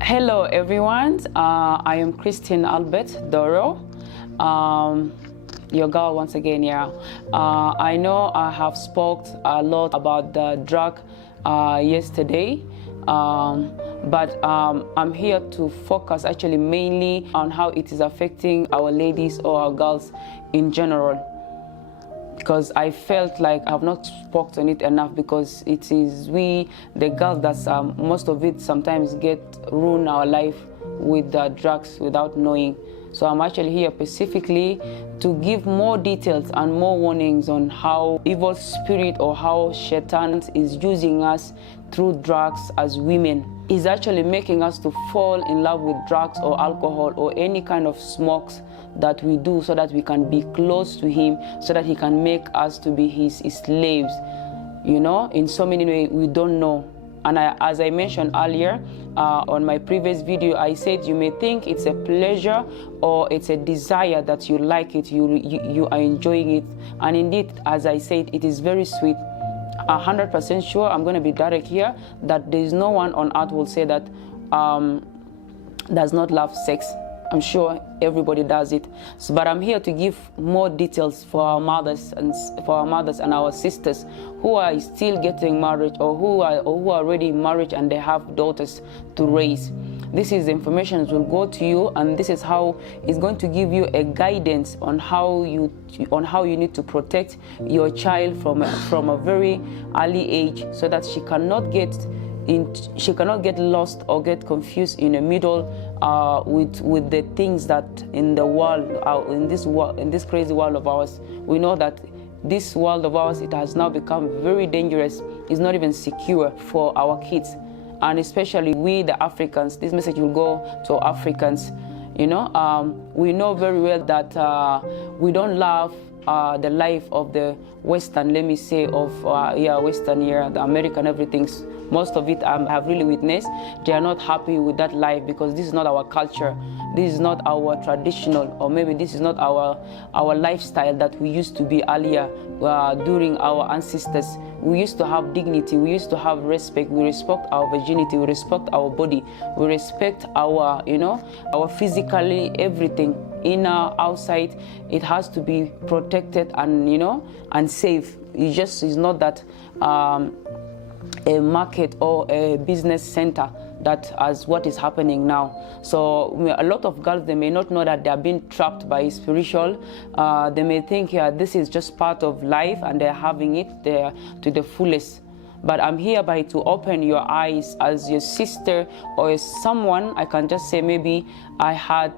Hello everyone, I am Christine Albert Doro, your girl once again. I know I have spoke a lot about the drug yesterday, but I'm here to focus actually mainly on how it is affecting our ladies or our girls in general, because I felt like I have not spoken on it enough, because it is we, the girls, that most of it sometimes ruin our life with drugs without knowing. So I'm actually here specifically to give more details and more warnings on how evil spirit or how Shaitan is using us through drugs as women. Is actually making us to fall in love with drugs or alcohol or any kind of smokes that we do, so that we can be close to him, so that he can make us to be his slaves, you know, in so many ways we don't know. And as I mentioned earlier on my previous video, I said you may think it's a pleasure or it's a desire that you like it, you are enjoying it, and indeed, as I said, it is very sweet. 100% sure, I'm going to be direct here, that there is no one on earth will say that does not love sex. I'm sure everybody does it. So, but I'm here to give more details for our mothers and our sisters who are still getting married, or who are already married and they have daughters to raise. This is the information that will go to you, and this is how it's going to give you a guidance on how you need to protect your child from a very early age, so that she cannot get lost or get confused in the middle with the things that in the world, in this crazy world of ours. We know that this world of ours, it has now become very dangerous. It's not even secure for our kids, and especially we, the Africans. This message will go to Africans. You know, we know very well that we don't love the life of the Western, let me say, of Western here, the American, everything. Most of it I have really witnessed. They are not happy with that life, because this is not our culture. This is not our traditional, or maybe this is not our lifestyle that we used to be earlier during our ancestors. We used to have dignity. We used to have respect. We respect our virginity. We respect our body. We respect our, our physically everything. Inner, outside, it has to be protected and, and safe. It just is not that a market or a business center that as what is happening now. So a lot of girls, they may not know that they are being trapped by spiritual. They may think, this is just part of life, and they're having it there to the fullest. But I'm hereby to open your eyes as your sister or as someone. I can just say maybe I had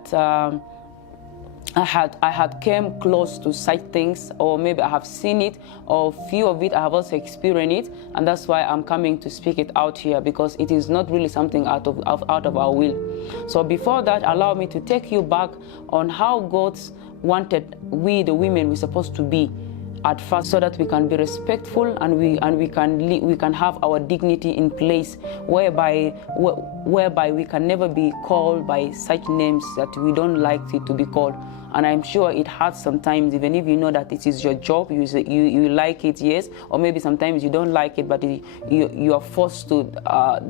came close to such things, or maybe I have seen it, or few of it I have also experienced it, and that's why I'm coming to speak it out here, because it is not really something out of our will. So before that, allow me to take you back on how God wanted we, the women, we're supposed to be at first, so that we can be respectful and we can have our dignity in place, whereby we can never be called by such names that we don't like it to be called. And I'm sure it hurts sometimes, even if you know that it is your job, you like it, yes, or maybe sometimes you don't like it, but you are forced to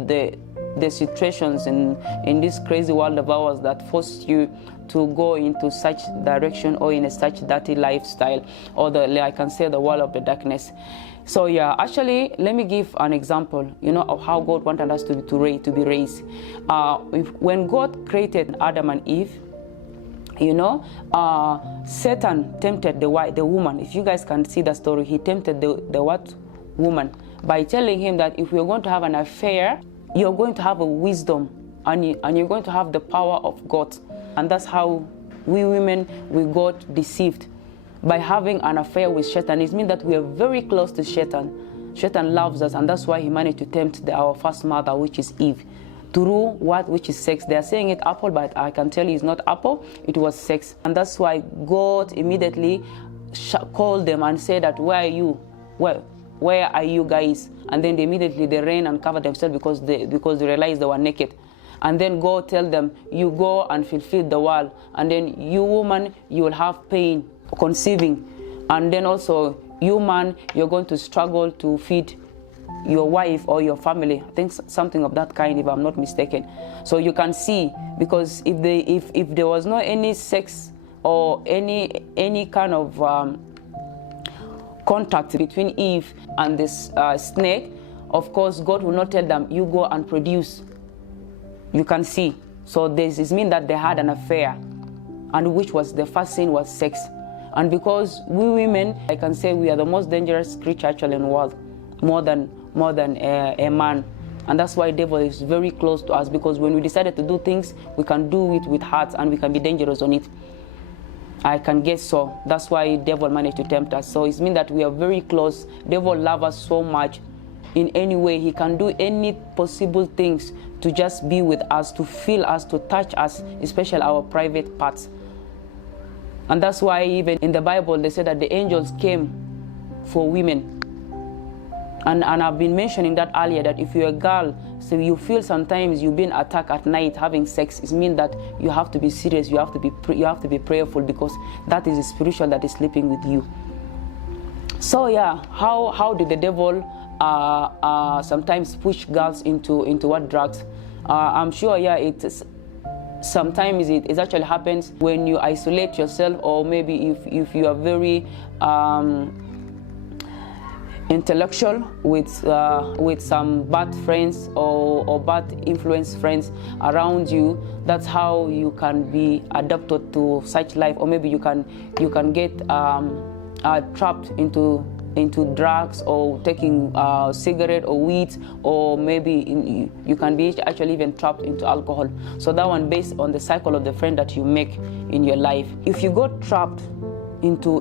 the situations in this crazy world of ours that force you to go into such direction, or in a such dirty lifestyle, or I can say the world of the darkness. So actually, let me give an example, of how God wanted us to be raised. When God created Adam and Eve, Satan tempted the woman. If you guys can see the story, he tempted the woman by telling him that if you're going to have an affair, you're going to have a wisdom, and you're going to have the power of God. And that's how we women, we got deceived by having an affair with Satan. It means that we are very close to Satan. Satan loves us, and that's why he managed to tempt our first mother, which is Eve, through which is sex. They are saying it apple, but I can tell you it's not apple, it was sex. And that's why God immediately called them and said that, where are you? Where are you guys? And then immediately they ran and covered themselves, because they realized they were naked. And then God tell them, you go and fulfill the world, and then you woman, you will have pain conceiving, and then also you man, you're going to struggle to feed your wife or your family. I think something of that kind, if I'm not mistaken. So you can see, because if there was no any sex or any kind of contact between Eve and this snake, of course God will not tell them, you go and produce. You can see. So this means that they had an affair, and which was the first sin was sex. And because we women, I can say we are the most dangerous creature actually in the world, more than a man. And that's why devil is very close to us, because when we decided to do things, we can do it with heart and we can be dangerous on it. I can guess so. That's why devil managed to tempt us. So it means that we are very close. Devil loves us so much. In any way, he can do any possible things to just be with us, to feel us, to touch us, especially our private parts. And that's why even in the Bible, they said that the angels came for women. And I've been mentioning that earlier, that if you're a girl, so you feel sometimes you've been attacked at night having sex, it means that you have to be serious, you have to be prayerful, because that is the spiritual that is sleeping with you. So yeah, how did the devil sometimes push girls into what drugs? I'm sure, yeah, sometimes it actually happens when you isolate yourself, or maybe if you are very intellectual with some bad friends or bad influence friends around you. That's how you can be adapted to such life, or maybe you can get trapped into drugs, or taking cigarette or weed, or maybe you can be actually even trapped into alcohol. So that one based on the cycle of the friend that you make in your life. If you got trapped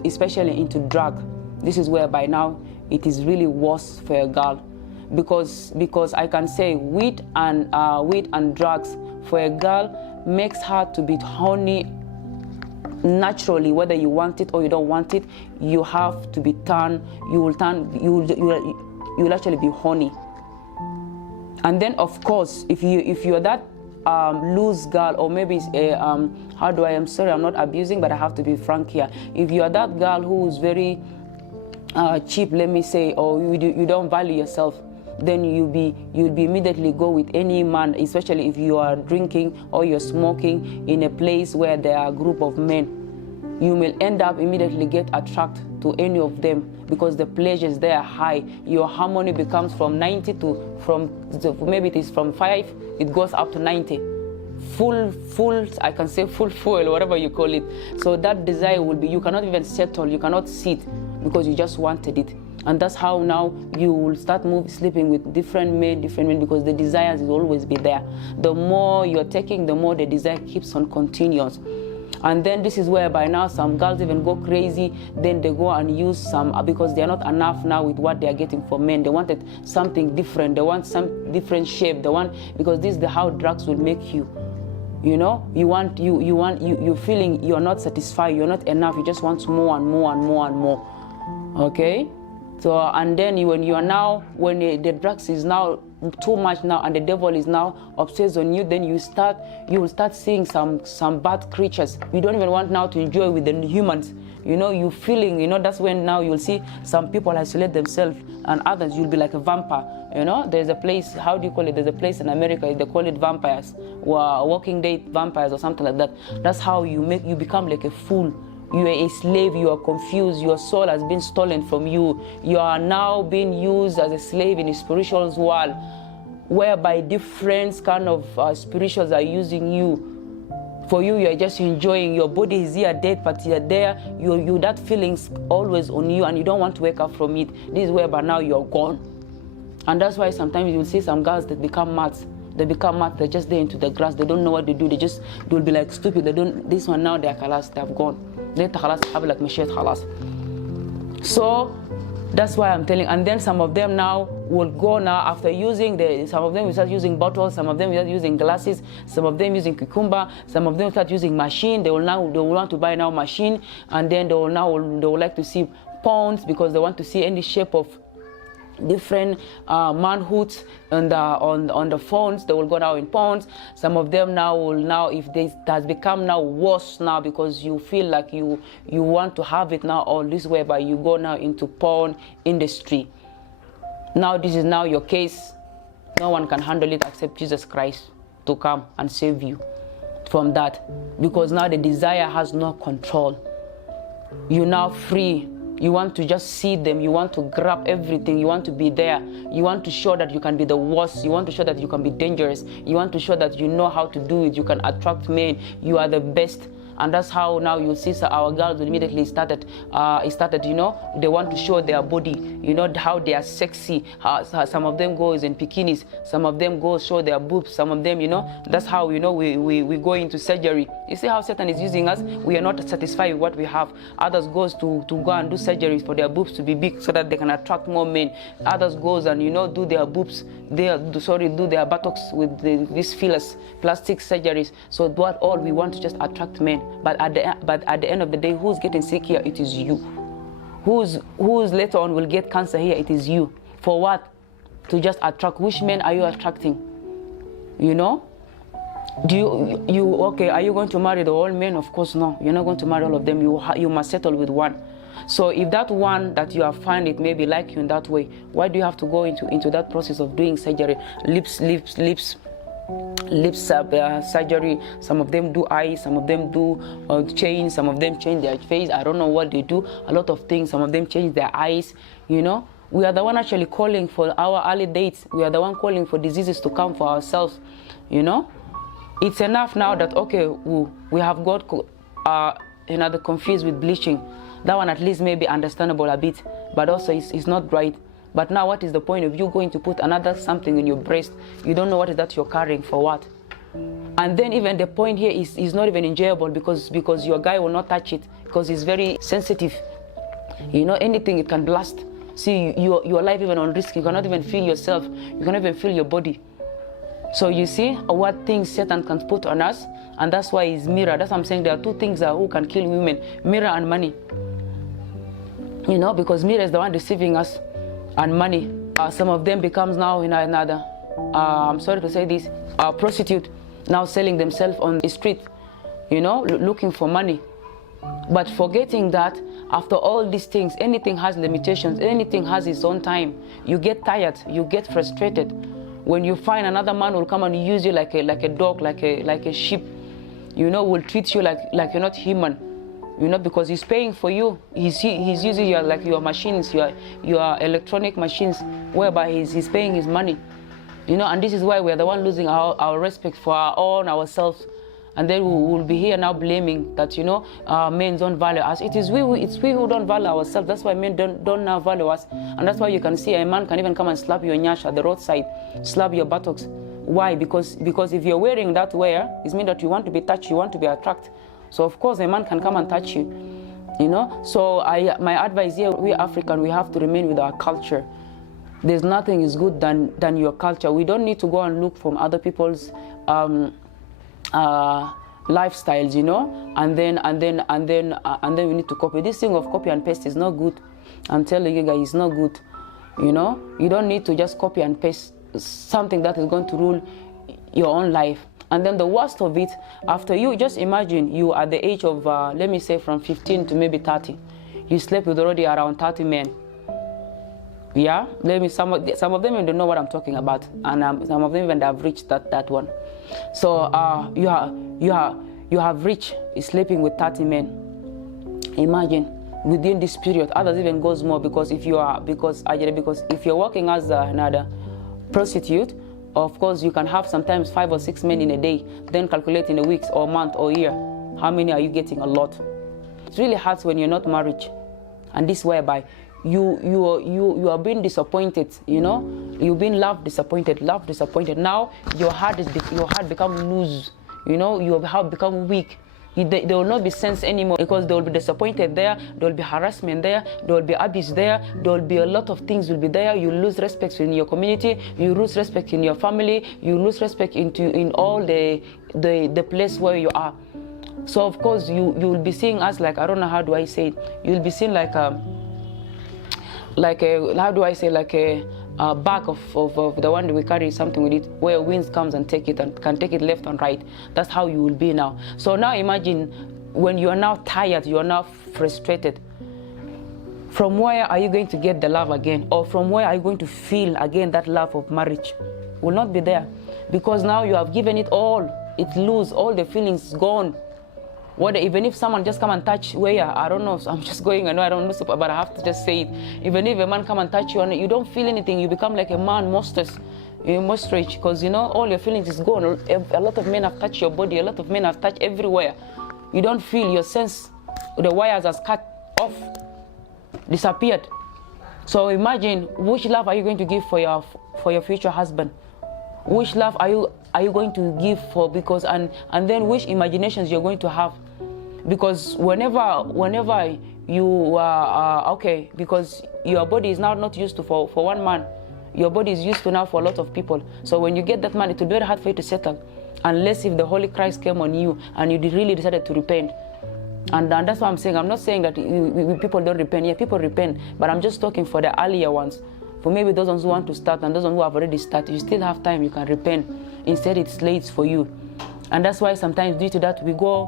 especially into drug, this is where by now it is really worse for a girl, because I can say weed and drugs for a girl makes her to be horny naturally, whether you want it or you don't want it. You have to be you will actually be horny. And then of course, if you're that loose girl, or maybe I'm sorry, I'm not abusing, but I have to be frank here. If you are that girl who is very cheap, let me say, or you don't value yourself, then you'll be immediately go with any man, especially if you are drinking or you're smoking in a place where there are a group of men. You will end up immediately get attracted to any of them, because the pleasures there are high. Your harmony becomes from 90 to maybe it is from 5, it goes up to 90. Full, I can say full fuel, whatever you call it. So that desire will be, you cannot even settle, you cannot sit, because you just wanted it. And that's how now you will start sleeping with different men, because the desires will always be there. The more you're taking, the more the desire keeps on continuous. And then this is where by now some girls even go crazy. Then they go and use some, because they are not enough now with what they are getting from men. They wanted something different. They want some different shape. They want, because this is how drugs will make you. You know, you're feeling you're not satisfied, you're not enough, you just want more and more and more and more. Okay? So, and then when the drugs is now too much now, and the devil is now obsessed on you, then you will start seeing some bad creatures. You don't even want now to enjoy with the humans. You know, you feeling, you know, that's when now you'll see some people isolate themselves, and others you'll be like a vampire. You know, there's a place, how do you call it? There's a place in America, they call it vampires, or walking dead vampires or something like that. That's how you become like a fool. You are a slave, you are confused, your soul has been stolen from you. You are now being used as a slave in a spiritual world, whereby different kind of spirituals are using you. For you are just enjoying, your body is here dead, but you're there, you that feeling's always on you, and you don't want to wake up from it. This is where by now you're gone. And that's why sometimes you'll see some girls that become mad. They become mad, they're just there into the grass, they don't know what they do, they'll be like stupid, this one now they're khalas, they've gone. So that's why I'm telling. And then some of them now will go now after using some of them will start using bottles, some of them will start using glasses, some of them using cucumber, some of them start using machine. They will want to buy now machine, and then they will like to see pawns, because they want to see any shape of different manhoods on the phones. They will go now in pawns. Some of them now if this has become now worse now, because you feel like you want to have it now all this way, but you go now into porn industry. Now this is now your case. No one can handle it except Jesus Christ to come and save you from that, because now the desire has no control. You're now free. You want to just see them. You want to grab everything. You want to be there. You want to show that you can be the worst. You want to show that you can be dangerous. You want to show that you know how to do it. You can attract men. You are the best. And that's how now you see our girls immediately started, you know, they want to show their body, you know, how they are sexy. How some of them goes in bikinis, some of them go show their boobs, some of them, you know, that's how, you know, we go into surgery. You see how Satan is using us? We are not satisfied with what we have. Others goes to go and do surgeries for their boobs to be big so that they can attract more men. Others goes and, you know, do their boobs, do their buttocks with these fillers, plastic surgeries. So what all we want to just attract men. But at the end of the day, who's getting sick here? It is you. Who's later on will get cancer here? It is you. For what? To just attract. Which men are you attracting? You know? Okay, are you going to marry the whole men? Of course no. You're not going to marry all of them. You must settle with one. So if that one that you have found it maybe like you in that way, why do you have to go into that process of doing surgery? Lips surgery. Some of them do eyes, some of them do change, some of them change their face. I don't know what they do, a lot of things. Some of them change their eyes, you know. We are the one actually calling for our early dates. We are the one calling for diseases to come for ourselves, you know. It's enough now that, okay, we have got another confused with bleaching. That one at least may be understandable a bit, but also it's not right. But now what is the point of you going to put another something in your breast? You don't know what is that you're carrying for what. And then even the point here is not even enjoyable because your guy will not touch it because it's very sensitive. You know, anything it can blast. See, your life even on risk. You cannot even feel yourself. You cannot even feel your body. So you see what things Satan can put on us, and that's why it's mirror. That's what I'm saying. There are two things who can kill women: mirror and money. You know, because mirror is the one deceiving us. And money. Some of them becomes now in another, I'm sorry to say this, prostitute, now selling themselves on the street, you know, looking for money. But forgetting that after all these things, anything has limitations, anything has its own time. You get tired, you get frustrated. When you find another man will come and use you like a dog, like a sheep, you know, will treat you like you're not human. You know, because he's paying for you. He's using your machines, your electronic machines, whereby he's paying his money. You know, and this is why we are the one losing our respect for ourselves. And then we will be here now blaming that, you know, men don't value us. It's we who don't value ourselves. That's why men don't now value us. And that's why you can see a man can even come and slap your nyash at the roadside, slap your buttocks. Why? Because if you're wearing that wear, it means that you want to be touched, you want to be attracted. So of course a man can come and touch you, you know. So my advice here, we African, we have to remain with our culture. There's nothing is good than your culture. We don't need to go and look from other people's lifestyles, you know, and then we need to copy. This thing of copy and paste is not good. I'm telling you guys, it's not good. You know, you don't need to just copy and paste something that is going to rule your own life. And then the worst of it, after you just imagine you at the age of, let me say from 15 to maybe 30, you slept with already around 30 men. Yeah, some of them even don't know what I'm talking about, and some of them even have reached that one. So you have reached sleeping with 30 men. Imagine within this period, others even goes more because if you're working as another prostitute, of course you can have sometimes 5 or 6 men in a day. Then calculate in a week or month or year, how many are you getting? A lot. It really hurts when you're not married, and this whereby you are being disappointed. You know, you've been love disappointed. Now your heart become loose. You know, your heart become weak. There will not be sense anymore because they will be disappointed there. There will be harassment there. There will be abuse there. There will be a lot of things will be there. You lose respect in your community. You lose respect in your family. You lose respect in all the place where you are. So of course you will be seeing us like, I don't know how do I say it. You will be seen like a bag of the one that we carry something with it, where winds comes and take it and can take it left and right. That's how you will be now. So now imagine when you are now tired, you are now frustrated. from where are you going to get the love again? Or from where are you going to feel again that love of marriage? Will not be there, because now you have given it all. It lose all the feelings gone. What, even if someone just come and touch where, I don't know, I'm just going, I know I don't know, but I have to just say it. Even if a man come and touch you and you don't feel anything, you become like a man monstrous. You're monstrous, because you know all your feelings is gone. A lot of men have touched your body, a lot of men have touched everywhere. You don't feel, your sense, the wires are cut off, disappeared. So imagine, which love are you going to give for your future husband? Which love are you going to give for, because and then which imaginations you're going to have? Because whenever you are okay, because your body is now not used to for one man, your body is used to now for a lot of people. So when you get that man, it will be very hard for you to settle, unless if the Holy Christ came on you and you really decided to repent. And that's what I'm saying. I'm not saying that people don't repent. Yeah, people repent, but I'm just talking for the earlier ones. For maybe those ones who want to start and those ones who have already started, you still have time, you can repent. Instead, it's late for you. And that's why sometimes due to that, we go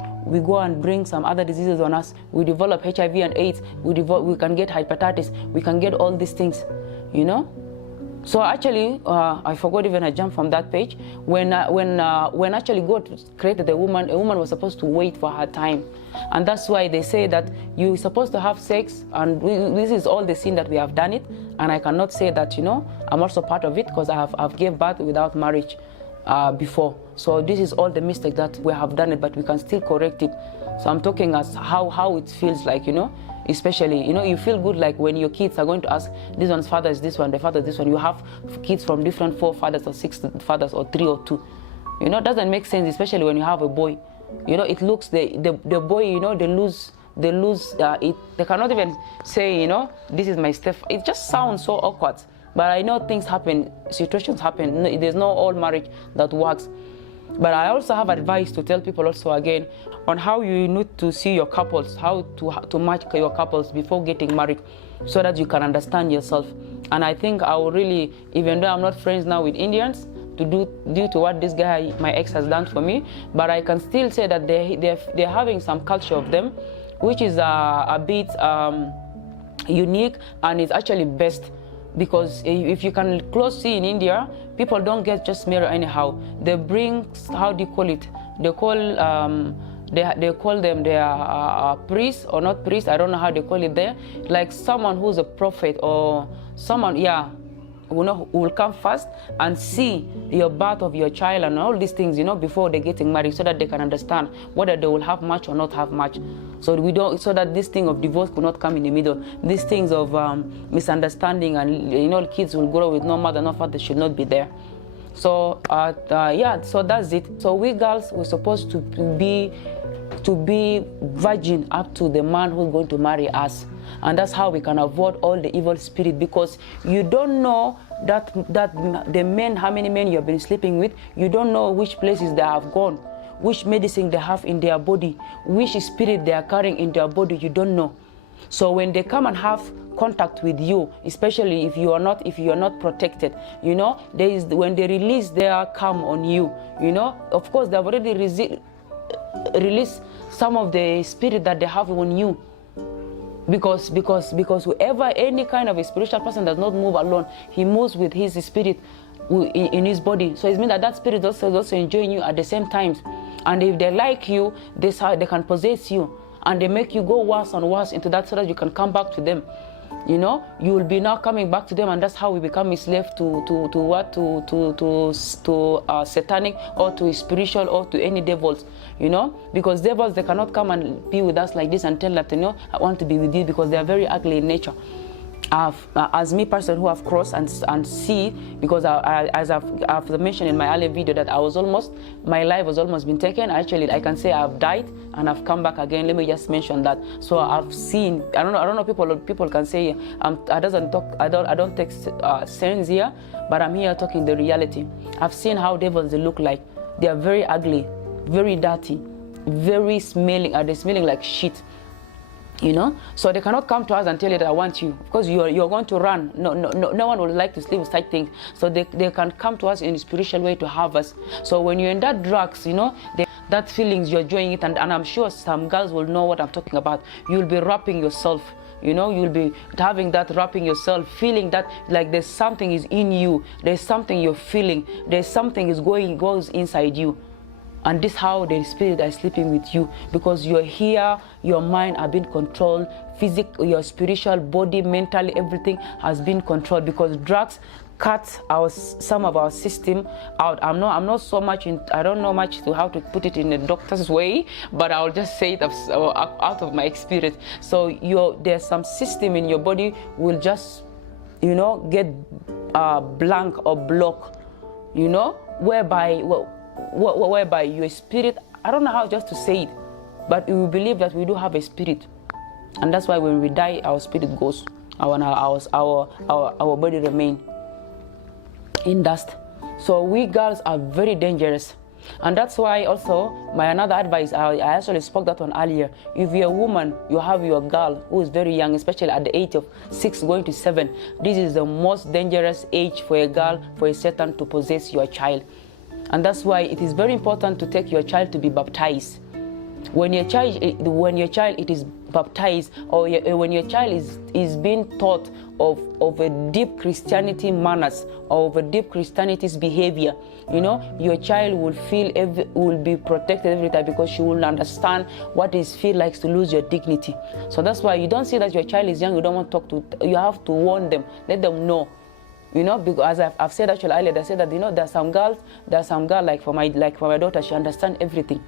and bring some other diseases on us. We develop HIV and AIDS. We can get hepatitis. We can get all these things, you know. So actually, I forgot even I jumped from that page. When actually God created a woman was supposed to wait for her time. And that's why they say that you're supposed to have sex, and this is all the sin that we have done it. And I cannot say that, you know, I'm also part of it, because I've gave birth without marriage before. So this is all the mistake that we have done it, but we can still correct it. So I'm talking as how it feels like, you know, especially, you know, you feel good like when your kids are going to ask, this one's father is this one, the father is this one. You have kids from different 4 fathers or 6 fathers or 3 or 2. You know, it doesn't make sense, especially when you have a boy. You know, it looks, the boy, you know, they lose it. They cannot even say, you know, this is my step. It just sounds so awkward. But I know things happen, situations happen. There's no all marriage that works. But I also have advice to tell people also again on how you need to see your couples, how to match your couples before getting married, so that you can understand yourself. And I think I will really, even though I'm not friends now with Indians, due to what this guy, my ex, has done for me, but I can still say that they're having some culture of them, which is a bit unique, and it's actually best. Because if you can close see in India, people don't get just married anyhow. They bring, how do you call it? They call them their priest or not priest. I don't know how they call it there. Like someone who's a prophet or someone, yeah, who will come first and see your birth of your child and all these things, you know, before they're getting married, so that they can understand whether they will have much or not have much. So so that this thing of divorce could not come in the middle. These things of misunderstanding and, you know, kids will grow with no mother, no father should not be there. So yeah, so that's it. So we girls, we're supposed to be virgin up to the man who's going to marry us. And that's how we can avoid all the evil spirit, because you don't know that the men, how many men you have been sleeping with, you don't know which places they have gone, which medicine they have in their body, which spirit they are carrying in their body, you don't know. So when they come and have contact with you, especially if you are not protected, you know, when they release their calm on you, you know, of course they've already released some of the spirit that they have on you. Because whoever, any kind of a spiritual person does not move alone, he moves with his spirit in his body. So it means that spirit is also enjoying you at the same time. And if they like you, they can possess you, and they make you go worse and worse into that, so that you can come back to them. You know, you will be now coming back to them, and that's how we become a slave to satanic or to spiritual or to any devils. You know, because devils, they cannot come and be with us like this and tell that, you know, I want to be with you, because they are very ugly in nature. As me person who have crossed and see, because as I've mentioned in my earlier video that my life was almost been taken. Actually, I can say I've died and I've come back again. Let me just mention that. So I've seen, I don't know, people can say I don't take sense here, but I'm here talking the reality. I've seen how devils they look like. They are very ugly, very dirty, very smelling. They're smelling like shit. You know, so they cannot come to us and tell you that I want you, because you're going to run. No one would like to sleep with such things. So they can come to us in a spiritual way to have us. So when you're in that drugs, you know, that feelings, you're enjoying it, and I'm sure some girls will know what I'm talking about. You'll be wrapping yourself You know, you'll be having that, wrapping yourself, feeling that like there's something is in you, there's something you're feeling, there's something is goes inside you. And this how the spirit is sleeping with you, because you're here, your mind have been controlled, physical, your spiritual body, mentally, everything has been controlled, because drugs cut some of our system out. I'm not so much in, I don't know much to how to put it in a doctor's way, but I'll just say it out of my experience. So there's some system in your body will just, you know, get blank or block, you know, whereby your spirit, I don't know how just to say it, but we believe that we do have a spirit, and that's why when we die, our spirit goes, our body remain in dust. So we girls are very dangerous, and that's why also my another advice, I actually spoke that one earlier. If you're a woman, you have your girl who is very young, especially at the age of 6 going to 7, this is the most dangerous age for a girl, for a Satan to possess your child. And that's why it is very important to take your child to be baptized. When your child it is baptized, or when your child is being taught of a deep Christianity manners, or of a deep Christianity's behavior, you know, your child will be protected every time, because she will understand what it feels like to lose your dignity. So that's why you don't see that your child is young, you don't want to talk to, you have to warn them, let them know. You know, because as I've said actually earlier, I said that, you know, there's some girl like for my daughter, she understands everything.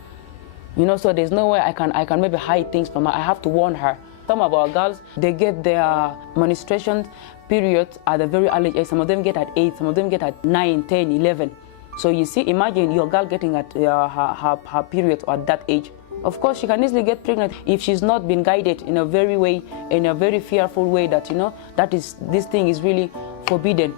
You know, so there's no way I can maybe hide things from her. I have to warn her. Some of our girls, they get their menstruation periods at a very early age. Some of them get at 8, some of them get at 9, 10, 11. So you see, imagine your girl getting at her period at that age. Of course, she can easily get pregnant if she's not been guided in a very fearful way that, you know, this thing is really forbidden.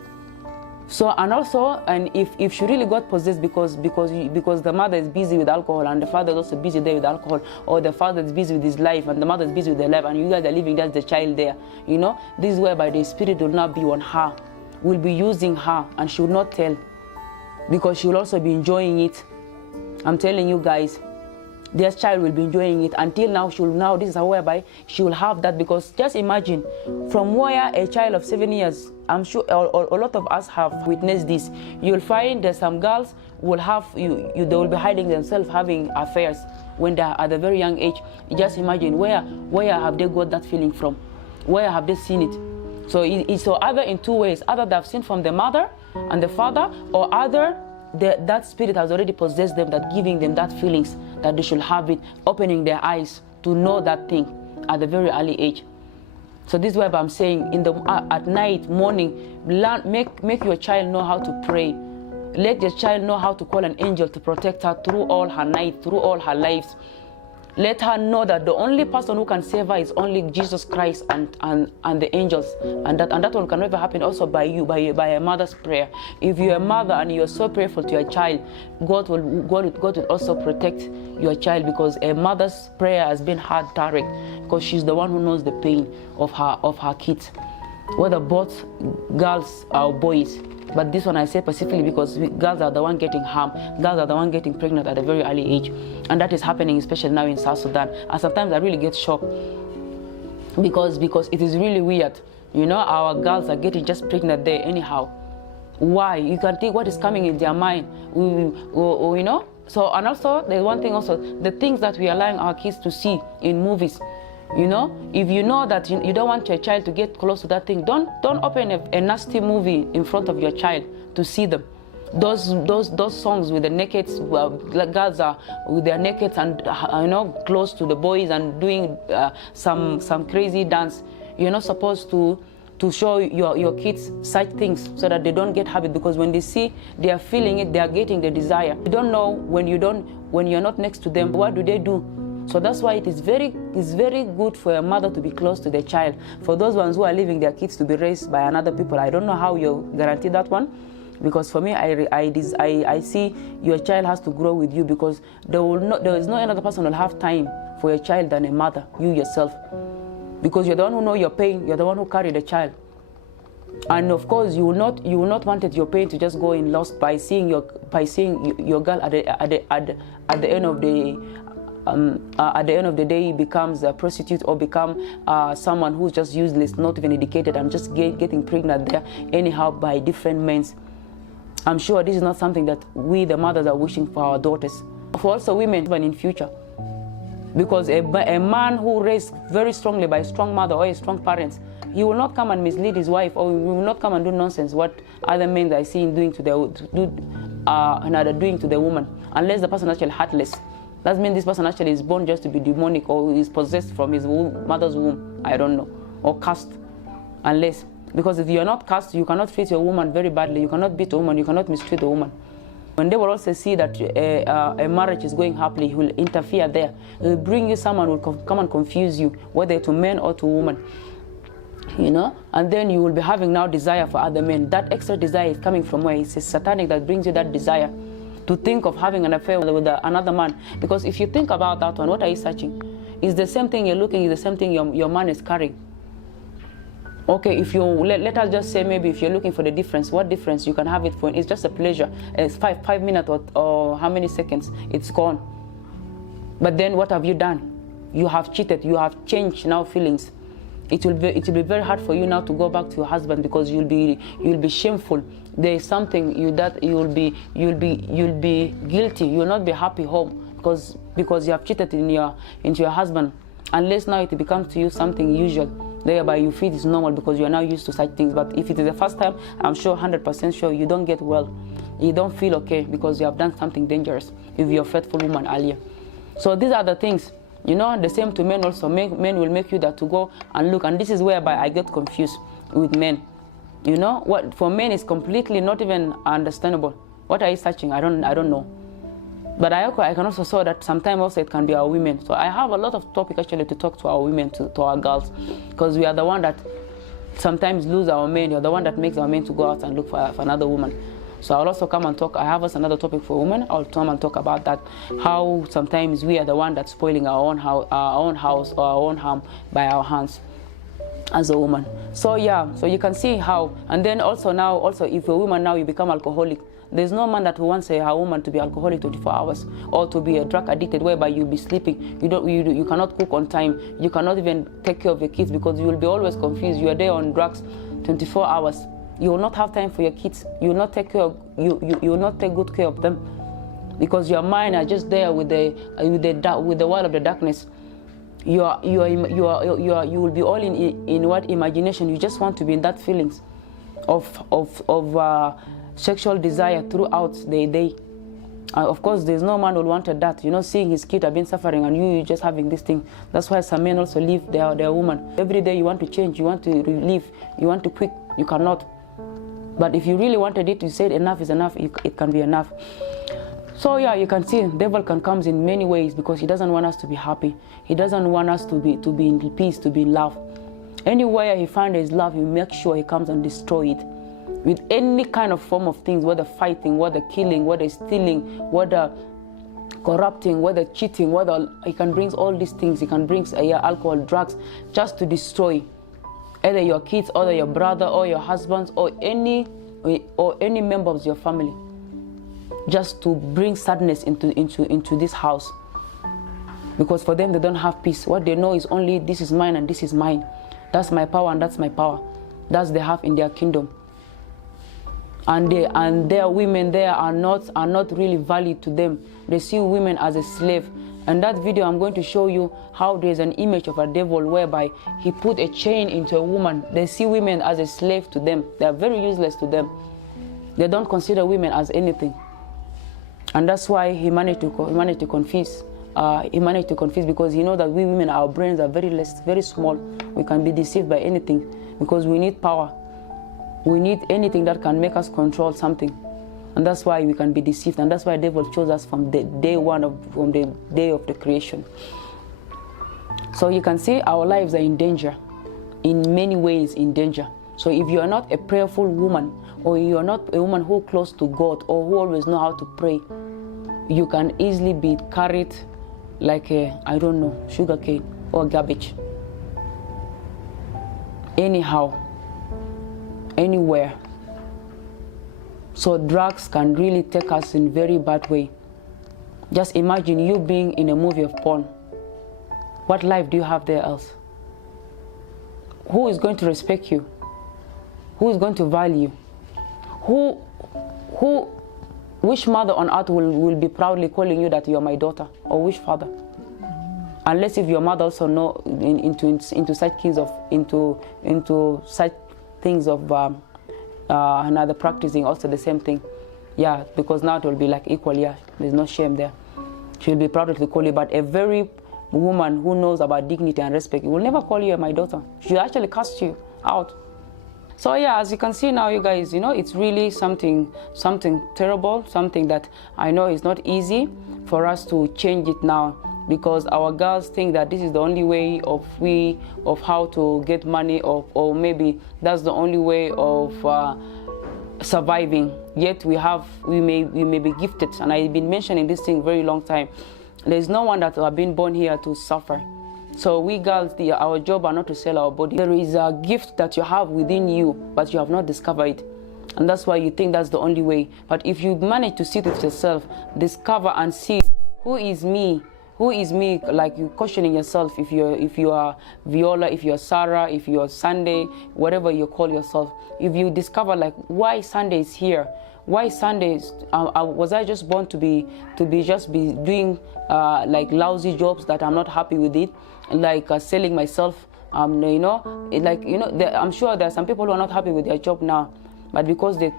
So, and also, and if she really got possessed because the mother is busy with alcohol and the father is also busy there with alcohol, or the father is busy with his life and the mother is busy with their life, and you guys are living as the child there, you know, this is whereby the spirit will not be on her, will be using her, and she will not tell, because she will also be enjoying it. I'm telling you guys, their child will be enjoying it. Until now, this is whereby she will have that, because just imagine, from where a child of 7 years, I'm sure a lot of us have witnessed this. You'll find that some girls will have, they will be hiding themselves, having affairs when they're at a very young age. Just imagine, where have they got that feeling from? Where have they seen it? So it's so either in two ways, either they've seen from the mother and the father, or either that spirit has already possessed them, that giving them that feelings that they should have it, opening their eyes to know that thing at a very early age. So this is why I'm saying, at night, morning, make your child know how to pray. Let your child know how to call an angel to protect her through all her night, through all her lives. Let her know that the only person who can save her is only Jesus Christ and the angels, and that one can never happen also by a mother's prayer. If you're a mother and you're so prayerful to your child, God will also protect your child, because a mother's prayer has been heard direct, because she's the one who knows the pain of her kids, whether both girls or boys. But this one I say specifically because girls are the one getting harmed. Girls are the one getting pregnant at a very early age. And that is happening especially now in South Sudan. And sometimes I really get shocked because it is really weird. You know, our girls are getting just pregnant there anyhow. Why? You can think what is coming in their mind. You know? So, and also, there's one thing also, the things that we are allowing our kids to see in movies. You know, if you know that you don't want your child to get close to that thing, don't open a nasty movie in front of your child to see them. Those songs with the naked, girls are with their naked and you know, close to the boys and doing some crazy dance. You're not supposed to show your kids such things, so that they don't get habit, because when they see, they are feeling it, they are getting the desire. You don't know when you're not next to them, what do they do? So that's why it's very good for a mother to be close to their child. For those ones who are leaving their kids to be raised by another people, I don't know how you guarantee that one, because for me, I see your child has to grow with you, because there is no another person who will have time for your child than a mother, you yourself, because you're the one who know your pain, you're the one who carry the child. And of course, you will not want your pain to just go in lost by seeing your girl at the end of the at the end of the day he becomes a prostitute or become someone who's just useless, not even educated, and just getting pregnant there anyhow by different men. I'm sure this is not something that we, the mothers, are wishing for our daughters. For also women in future. Because a man who raised very strongly by a strong mother or a strong parents, he will not come and mislead his wife, or he will not come and do nonsense what other men I see him doing to the woman, unless the person actually heartless. That means this person actually is born just to be demonic, or is possessed from his mother's womb, I don't know, or cursed, unless. Because if you are not cursed, you cannot treat your woman very badly, you cannot beat a woman, you cannot mistreat a woman. When they will also see that a marriage is going happily, he will interfere there. He will bring you someone who will come and confuse you, whether to men or to women. You know, and then you will be having now desire for other men. That extra desire is coming from where? It's a satanic that brings you that desire to think of having an affair with another man. Because if you think about that one, what are you searching? It's the same thing you're looking, it's the same thing your man is carrying. Okay, if you let us just say maybe if you're looking for the difference, what difference? You can have it for, it's just a pleasure. It's five minutes or how many seconds, it's gone. But then what have you done? You have cheated, you have changed now feelings. It will be very hard for you now to go back to your husband, because you'll be shameful. There is something you'll be guilty. You will not be happy home because you have cheated into your husband. Unless now it becomes to you something usual, thereby you feel it's normal because you are now used to such things. But if it is the first time, I'm sure 100% sure you don't get well. You don't feel okay because you have done something dangerous if you're a faithful woman earlier. So these are the things. You know, the same to men also. Men will make you that to go and look. And this is whereby I get confused with men. You know, what for men is completely not even understandable. What are you searching? I don't know. But I can also saw that sometimes also it can be our women. So I have a lot of topic actually to talk to our women, to our girls. Because we are the one that sometimes lose our men. You're the one that makes our men to go out and look for another woman. So I'll also come and talk. I have us another topic for women. I'll come and talk about that. How sometimes we are the one that's spoiling our own house or our own home by our hands as a woman. So yeah, so you can see how. And then also now, if a woman now you become alcoholic, there's no man that wants a woman to be alcoholic 24 hours or to be a drug addicted, whereby you'll be sleeping. You cannot cook on time. You cannot even take care of your kids because you will be always confused. You are there on drugs 24 hours. You will not have time for your kids. You will not take care of you will not take good care of them, because your mind are just there with the world of the darkness. You will be all in what imagination. You just want to be in that feelings of sexual desire throughout the day. Of course, there's no man who wanted that. You know, seeing his kid have been suffering and you just having this thing. That's why some men also leave their woman. Every day you want to change, you want to relieve, you want to quit. You cannot. But if you really wanted it, you said enough is enough, it can be enough. So yeah, you can see devil can come in many ways, because he doesn't want us to be happy. He doesn't want us to be in peace, to be in love. Anywhere he finds his love, he makes sure he comes and destroy it. With any kind of form of things, whether fighting, whether killing, whether stealing, whether corrupting, whether cheating, whether he can bring all these things. He can bring alcohol, drugs, just to destroy either your kids, or your brother, or your husbands, or any member of your family, just to bring sadness into this house. Because for them, they don't have peace. What they know is only this is mine and this is mine. That's my power and that's my power. That's they have in their kingdom. And their women there are not really valued to them. They see women as a slave. And that video, I'm going to show you how there's an image of a devil whereby he put a chain into a woman. They see women as a slave to them. They are very useless to them. They don't consider women as anything. And that's why he managed to confuse. He managed to confuse, because he knows that we women, our brains are very small. We can be deceived by anything, because we need power. We need anything that can make us control something. And that's why we can be deceived. And that's why the devil chose us from the day from the day of the creation. So you can see our lives are in danger, in many ways in danger. So if you are not a prayerful woman, or you are not a woman who close to God, or who always know how to pray, you can easily be carried like sugar cane or garbage. Anyhow, anywhere. So drugs can really take us in very bad way. Just imagine you being in a movie of porn. What life do you have there else? Who is going to respect you? Who is going to value? Which mother on earth will be proudly calling you that you are my daughter? Or which father? Unless if your mother also know into such things of into such things of another practicing also the same thing. Yeah, because now it will be like equal. Yeah, there's no shame there. She'll be proud to call you, but a very woman who knows about dignity and respect will never call you my daughter. She'll actually cast you out. So yeah, as you can see now, you guys, it's really something terrible, something that I know is not easy for us to change it now, because our girls think that this is the only way of how to get money, or maybe that's the only way of surviving. Yet we may be gifted, and I've been mentioning this thing very long time. There's no one that have been born here to suffer. So we girls, our job are not to sell our body. There is a gift that you have within you, but you have not discovered it. And that's why you think that's the only way. But if you manage to sit with yourself, discover and see, who is me? Who is me? Like you questioning yourself, if you are Viola, if you're Sarah, if you're Sunday, whatever you call yourself. If you discover like why Sunday is here, why Sundays was I just born to be doing like lousy jobs that I'm not happy with it, like selling myself, I'm sure there are some people who are not happy with their job now, but because they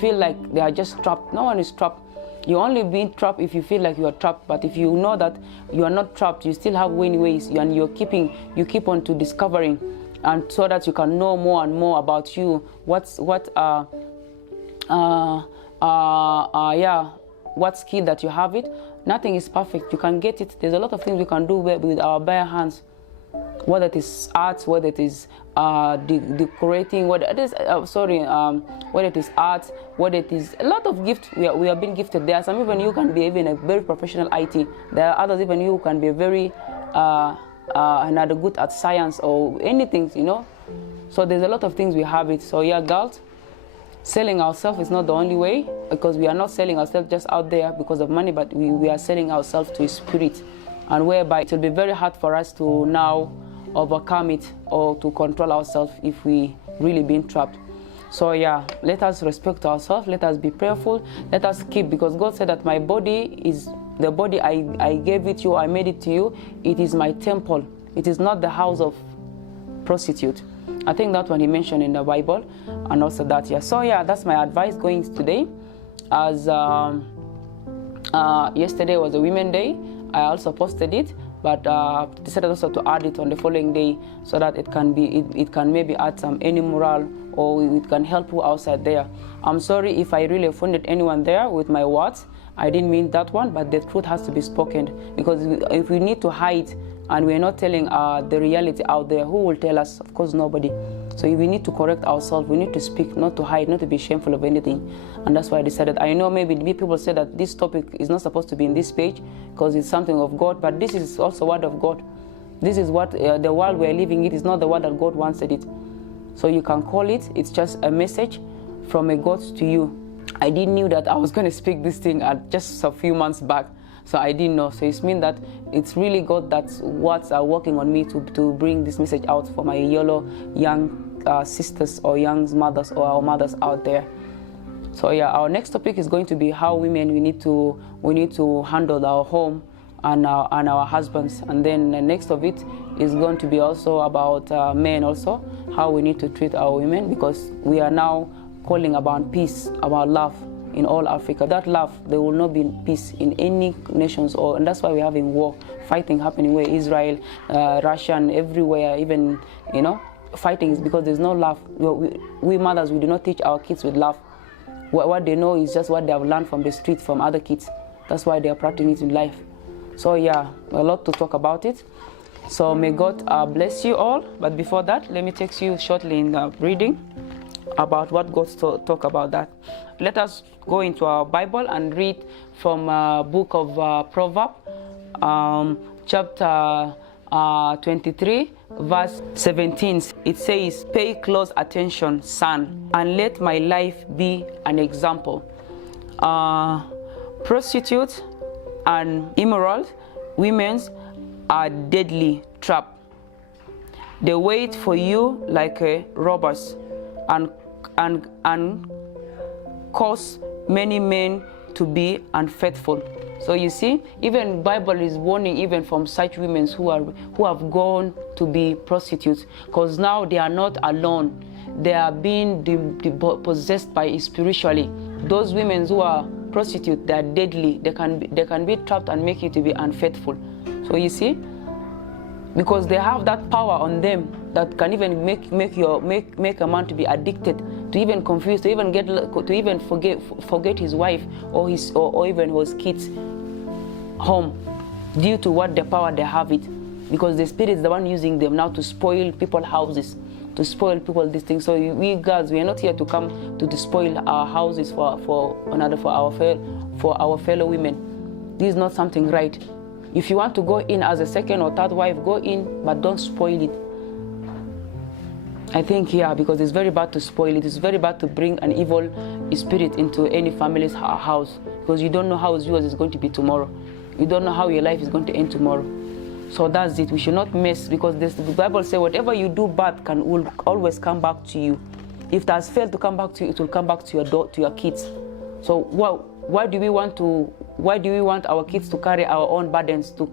feel like they are just trapped. No one is trapped. You're only being trapped if you feel like you are trapped. But if you know that you are not trapped, you still have many ways, and you keep on to discovering, and so that you can know more and more about you. What skill that you have it. Nothing is perfect. You can get it. There's a lot of things we can do with our bare hands, whether it is art, whether it is decorating, whether it is whether it is art, whether it is a lot of gifts we are being gifted. There are some even you can be even a very professional IT. There are others even you can be very another good at science or anything, So there's a lot of things we have it. So yeah, girls, selling ourselves is not the only way, because we are not selling ourselves just out there because of money, but we are selling ourselves to a spirit, and whereby it will be very hard for us to now overcome it or to control ourselves if we really been trapped. So yeah, let us respect ourselves, let us be prayerful, let us keep, because God said that my body is the body I gave it to you, I made it to you, it is my temple, it is not the house of prostitute. I think that's what he mentioned in the Bible, and also that, yeah. So yeah, that's my advice going today. As yesterday was a Women's Day, I also posted it, but decided also to add it on the following day, so that it can maybe add any morale, or it can help you outside there. I'm sorry if I really offended anyone there with my words. I didn't mean that one, but the truth has to be spoken, because if we need to hide and we're not telling the reality out there, who will tell us? Of course, nobody. So we need to correct ourselves. We need to speak, not to hide, not to be shameful of anything. And that's why I decided. I know maybe people say that this topic is not supposed to be in this page because it's something of God, but this is also word of God. This is what the world we're living in. It is not the word that God wanted it. So you can call it. It's just a message from a God to you. I didn't know that I was going to speak this thing just a few months back. So I didn't know. So it means that it's really God that's what's working on me to bring this message out for my yellow young sisters or young mothers or our mothers out there. So yeah, our next topic is going to be how women we need to handle our home and our husbands, and then the next of it is going to be also about men also, how we need to treat our women, because we are now calling about peace, about love in all Africa. That love, there will not be peace in any nations, and that's why we're having war, fighting happening where Israel, Russia, and everywhere, even fighting is because there's no love. We mothers, we do not teach our kids with love. What they know is just what they have learned from the street, from other kids. That's why they are practicing it in life. So yeah, a lot to talk about it. So may God bless you all. But before that, let me take you shortly in the reading about what God talk about that. Let us go into our Bible and read from book of Proverbs, chapter 23, verse 17. It says, "Pay close attention, son, and let my life be an example." Prostitute and immoral women are deadly trap. They wait for you like robbers and cause many men to be unfaithful. So you see, even Bible is warning even from such women who have gone to be prostitutes, because now they are not alone. They are being possessed by spiritually. Those women who are prostitutes, they are deadly. They can be trapped and make you to be unfaithful. So you see, because they have that power on them that can even make a man to be addicted, to even confused, to even forget his wife or even his kids home, due to what the power they have it, because the spirit is the one using them now to spoil people's houses, to spoil people these things. So we girls, we are not here to come to despoil our houses for our fellow women. This is not something right. If you want to go in as a second or third wife, go in, but don't spoil it. I think, yeah, because it's very bad to spoil it. It's very bad to bring an evil spirit into any family's house, because you don't know how yours is going to be tomorrow. You don't know how your life is going to end tomorrow. So that's it. We should not mess, because the Bible says whatever you do bad will always come back to you. If it has failed to come back to you, it will come back to your kids. So why do we want our kids to carry our own burdens, to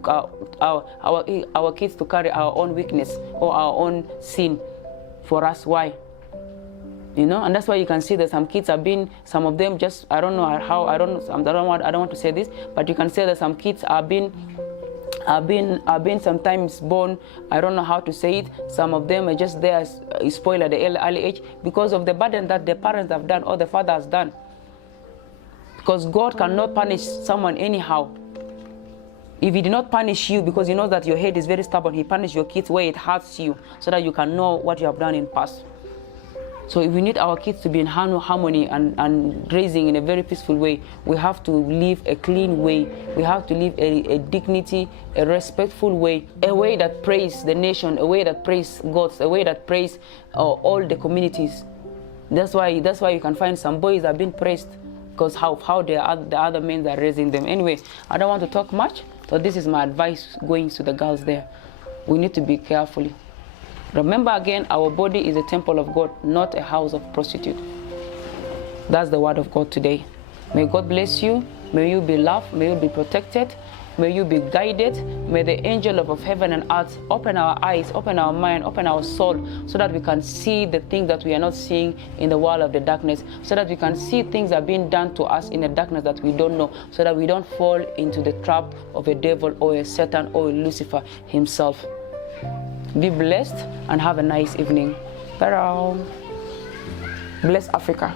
our kids to carry our own weakness or our own sin for us? Why? You know, and that's why you can see that some kids some of them just, I don't want to say this, but you can say that some kids are being sometimes born, I don't know how to say it. Some of them are just there spoiled at the early age because of the burden that the parents have done or the father has done. Because God cannot punish someone anyhow. If He did not punish you because He knows that your head is very stubborn, He punishes your kids where it hurts you, so that you can know what you have done in past. So if we need our kids to be in harmony and raising in a very peaceful way, we have to live a clean way. We have to live a dignity, a respectful way, a way that praise the nation, a way that praise God, a way that praise all the communities. That's why you can find some boys that have been praised, because how the other men are raising them. Anyway, I don't want to talk much, so this is my advice going to the girls there. We need to be careful. Remember again, our body is a temple of God, not a house of prostitute. That's the word of God today. May God bless you. May you be loved. May you be protected. May you be guided. May the angel of heaven and earth open our eyes, open our mind, open our soul, so that we can see the things that we are not seeing in the world of the darkness, so that we can see things that are being done to us in the darkness that we don't know, so that we don't fall into the trap of a devil or a Satan or a Lucifer himself. Be blessed and have a nice evening. Bye. Bless Africa.